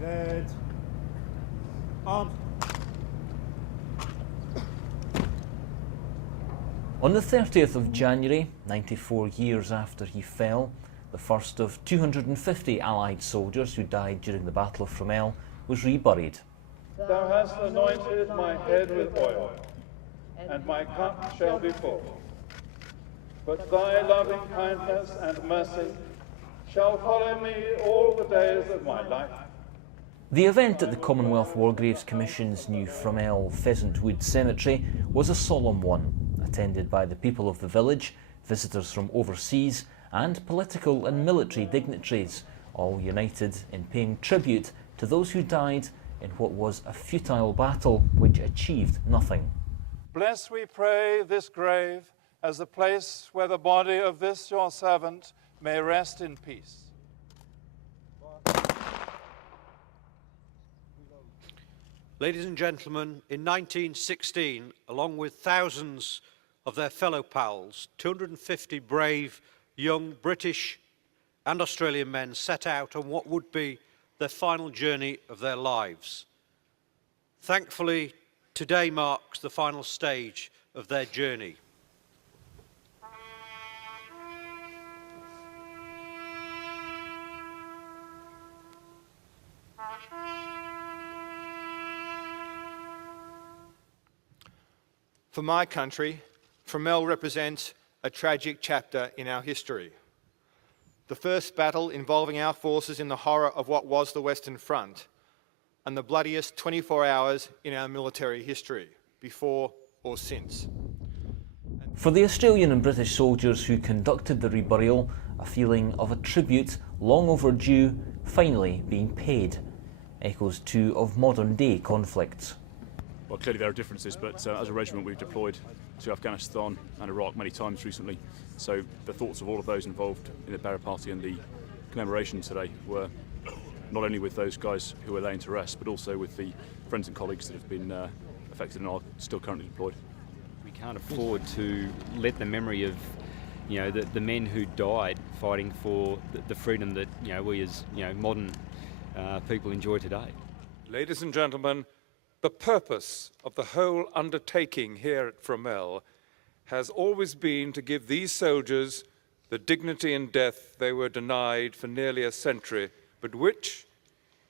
Z. Arms. On the 30th of January, 94 years after he fell, the first of 250 Allied soldiers who died during the Battle of Fromelles was reburied. Thou hast anointed my head with oil, and my cup shall be full. But thy loving kindness and mercy shall follow me all the days of my life. The event at the Commonwealth War Graves Commission's new Fromelles Pheasant Wood cemetery was a solemn one, attended by the people of the village, visitors from overseas and political and military dignitaries, all united in paying tribute to those who died in what was a futile battle which achieved nothing. Bless, we pray, this grave as the place where the body of this your servant may rest in peace. Ladies and gentlemen, in 1916, along with thousands of their fellow pals, 250 brave young British and Australian men set out on what would be their final journey of their lives. Thankfully, today marks the final stage of their journey. For my country, Fromelles represents a tragic chapter in our history. The first battle involving our forces in the horror of what was the Western Front, and the bloodiest 24 hours in our military history, before or since. For the Australian and British soldiers who conducted the reburial, a feeling of a tribute long overdue finally being paid, echoes too of modern day conflicts. Well, clearly there are differences, but as a regiment we've deployed to Afghanistan and Iraq many times recently, so the thoughts of all of those involved in the burial party and the commemoration today were not only with those guys who are laying to rest, but also with the friends and colleagues that have been affected and are still currently deployed. We can't afford to let the memory of, the men who died fighting for the freedom that we as modern people enjoy today. Ladies and gentlemen, the purpose of the whole undertaking here at Fromelles has always been to give these soldiers the dignity and death they were denied for nearly a century, but which,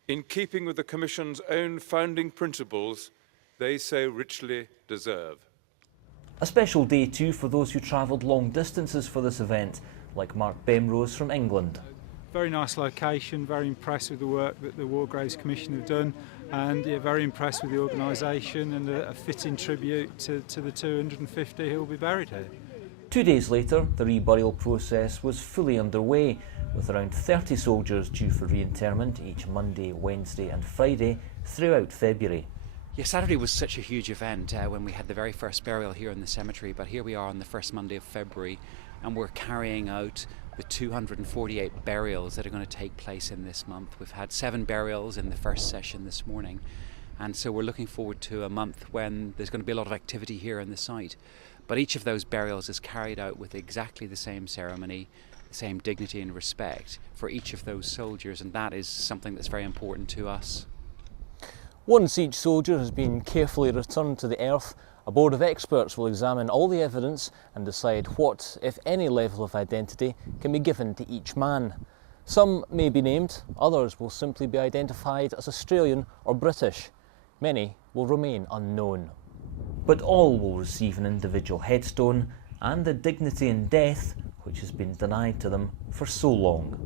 in keeping with the Commission's own founding principles, they so richly deserve. A special day too for those who travelled long distances for this event, like Mark Bemrose from England. Very nice location, very impressed with the work that the War Graves Commission have done, and very impressed with the organisation, and a fitting tribute to the 250 who will be buried here. 2 days later, the reburial process was fully underway, with around 30 soldiers due for reinterment each Monday, Wednesday and Friday throughout February. Yeah, Saturday was such a huge event when we had the very first burial here in the cemetery, but here we are on the first Monday of February and we're carrying out the 248 burials that are going to take place in this month. We've had 7 burials in the first session this morning, and so we're looking forward to a month when there's going to be a lot of activity here in the site. But each of those burials is carried out with exactly the same ceremony, the same dignity and respect for each of those soldiers, and that is something that's very important to us. Once each soldier has been carefully returned to the earth, a board of experts will examine all the evidence and decide what, if any, level of identity can be given to each man. Some may be named, others will simply be identified as Australian or British. Many will remain unknown. But all will receive an individual headstone and the dignity in death which has been denied to them for so long.